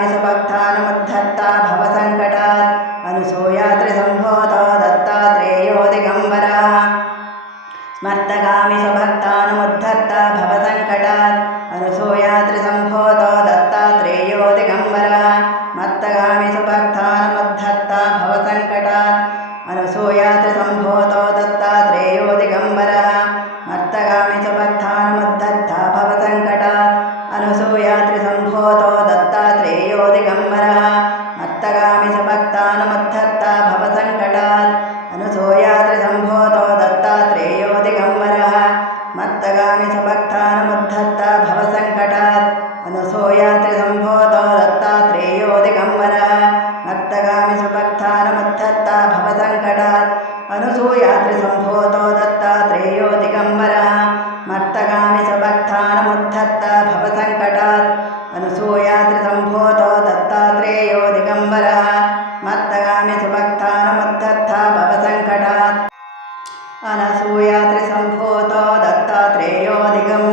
भजामि स्वभक्तानमुद्धत्ता भवसङ्कटात् अनुसूयात्रिसम्भूतो दत्तात्रेयो दिगम्बरः स्मर्तगामि स्वभक्ता Obrigado.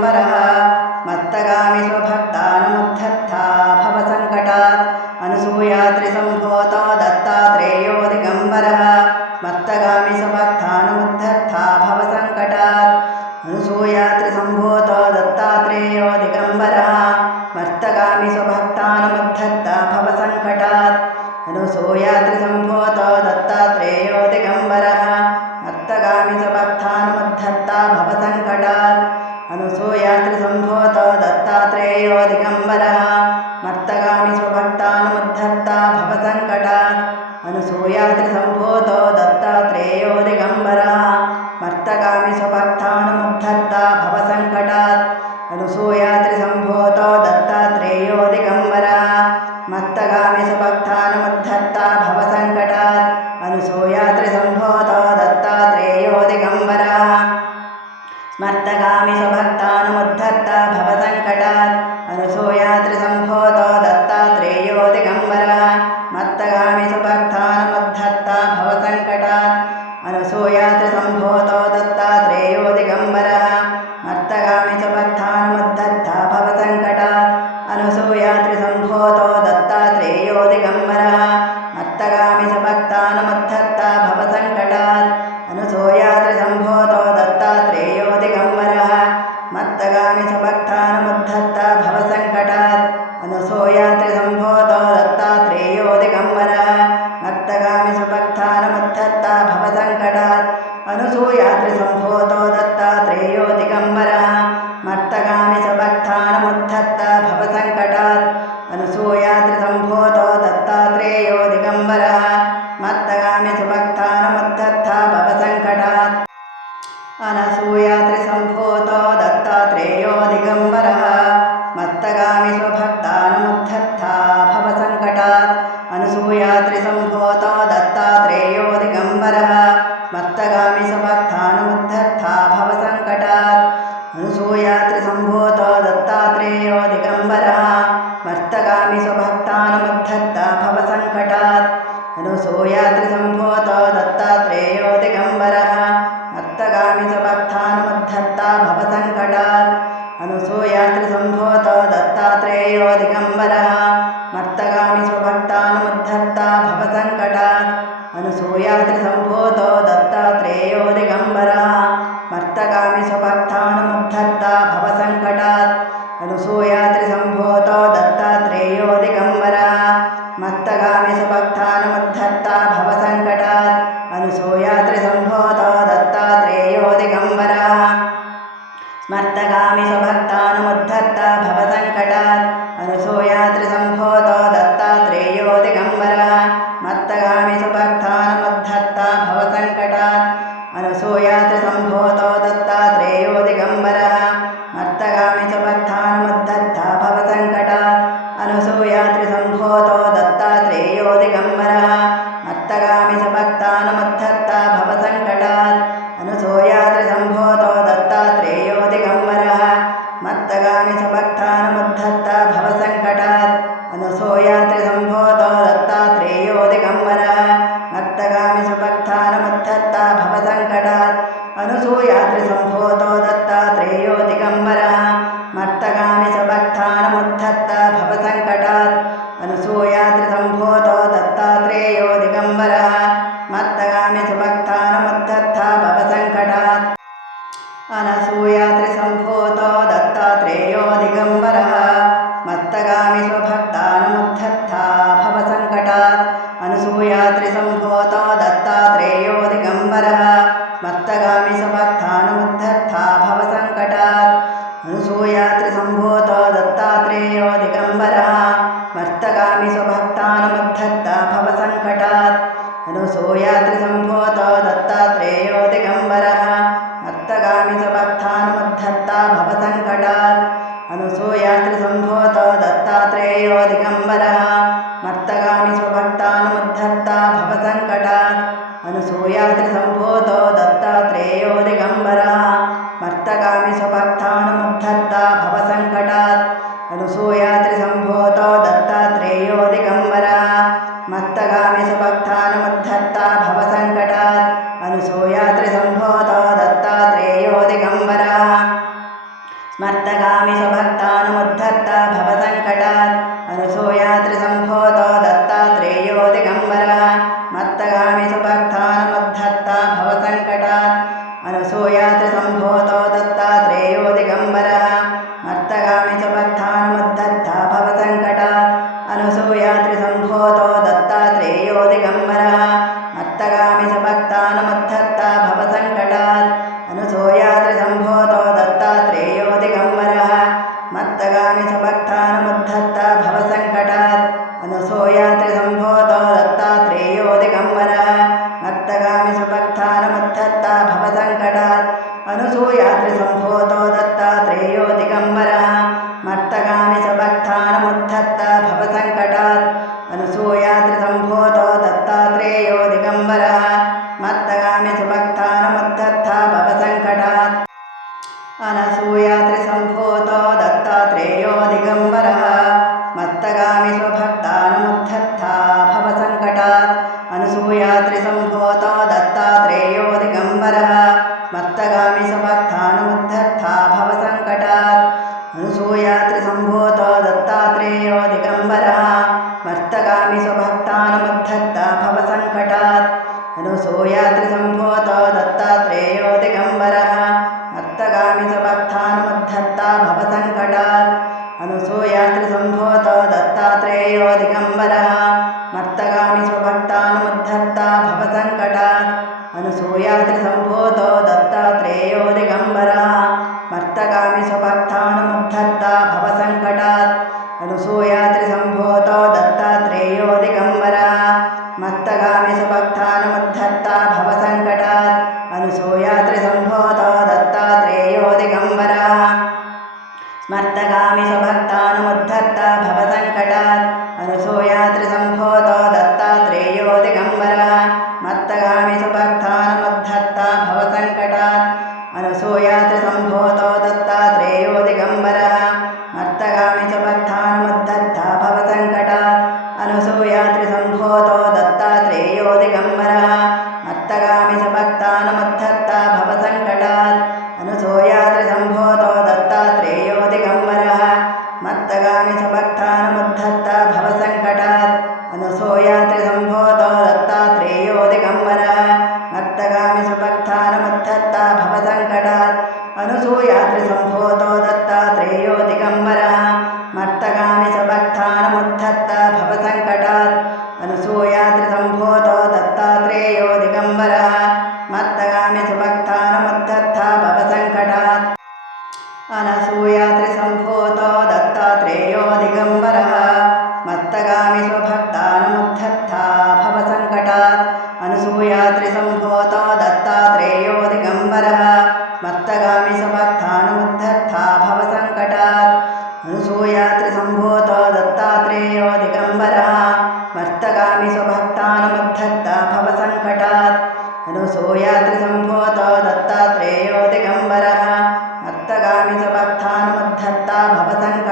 यात्रिसम्भूतो दत्तात्रेयो Digambara मत्तगामि सुभक्तानुद्धत्ता भवसङ्कटात् अनुसूयात्रिसम्भूतो दत्तात्रेयो Digambara स्मर्तगामि सुभक्तानुद्धत्ता भवसङ्कटात् अनुसूयात्रिसम्भूतो दत्तात्रेयो Digambara मत्तगामि सुभक्तानुद्धत्ता भवसङ्कटात् अनुसूयात्रिसम्भूत अनसूयात्रिसम्भूतो दत्तात्रेयो दिगम्बरः मत्तगामि स्वभक्तानुद्धर्था भवसङ्कटात् अनसूयात्रिसम्भूतो दत्तात्रेयो दिगम्बरः मत्तगामि स्वभक्तानुद्धर्था भवसङ्कटात् अनुसूयात्रिसम्भूतो दत्तात्रेयो दिगम्बरः मत्तगामि स्वभक्तानुद्धर्ता भवसङ्कटात् अनुसूयात्रिसम्भूतो యోగంబరः मत्तगामि सुभक्तानमुद्धत्थाभवसङ्कटात् अनसूयात्रिसम्भूतो दत्तात्रेयो दिगम्बरः मत्तगामि स्वभक्तानमुद्धत्थाभवसङ्कटात् अनुसूयात्रिसम्भूतो दत्तात्रेयो दिगम्बरः मत्तगामि स्वभक्तानमुद्धत्थाभवसङ्कटात् अनुसूयात्रिसम्भूतो दत्तात्रेयो दिगम्बरः मत्तगामि स्वभक्तानमुद्धत् सूयात्रिसम्भूतो दत्तात्रेयो दिगम्बरः अत्तगामि सबत्थानमद्धत्ता भवसङ्कटात् अनुसूयात्रिसम्भूतो दत्तात्रेयो दिगम्बरः मर्तगामि स्वभक्तानमुद्धत्ता भवसङ्कटात् अनुसूयात्रिसम्भूतो दत्तात्रेयो दिगम्बरः मर्तगामि स्वभक्ता Mukta भवसङ्कटात् अनुसूयात्रिसम्भूतो दत्तात्रेयो दिगम्बरः मत्तगामि सुभक्तानमुद्धत्ता भवसङ्कटात् अनसूयात्रिसम्भूतो दत्तात्रेयो दिगम्बरः मत्तगामि स्वभक्तानमुद्धत्ता भवसङ्कटात् अनुसूयात्रिसम्भूतो दत्तात्रेयो दिगम्बरः मत्तगामि स्वभक्ता దుర్బలः मत्तगामि स्वभक्तानुद्धर्ता भवसङ्कटात् अनुसूयात्रिसम्भूतो 给哟那个。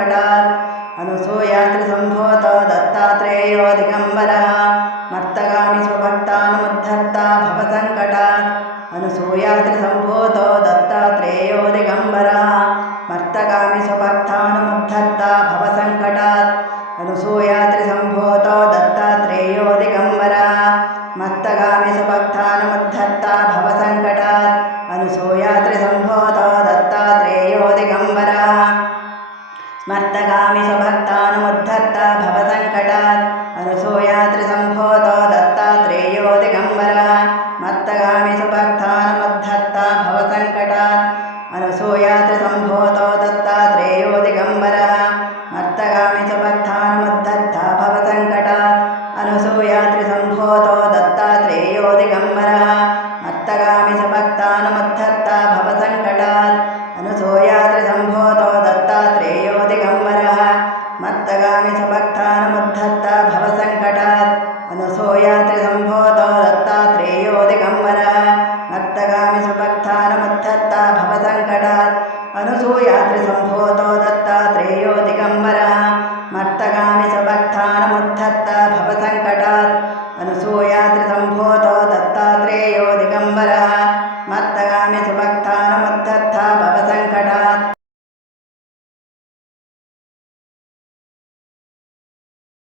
भवसङ्कटात् अनुसूयात्रिसम्भूतो दत्तात्रेयो दिगम्बरः मत्तगामि स्वभक्तानुमद्धत्ता भवसङ्कटात् अनुसूयात्रिसम्भूतो స్థానముద్ధత్తా భవసంకటాత్ అనుసూయాద్రిసంభూతో దత్తాత్రేయోదిగంబరः మర్తగామి స్వభక్తానముద్ధత్తా భవసంకటాత్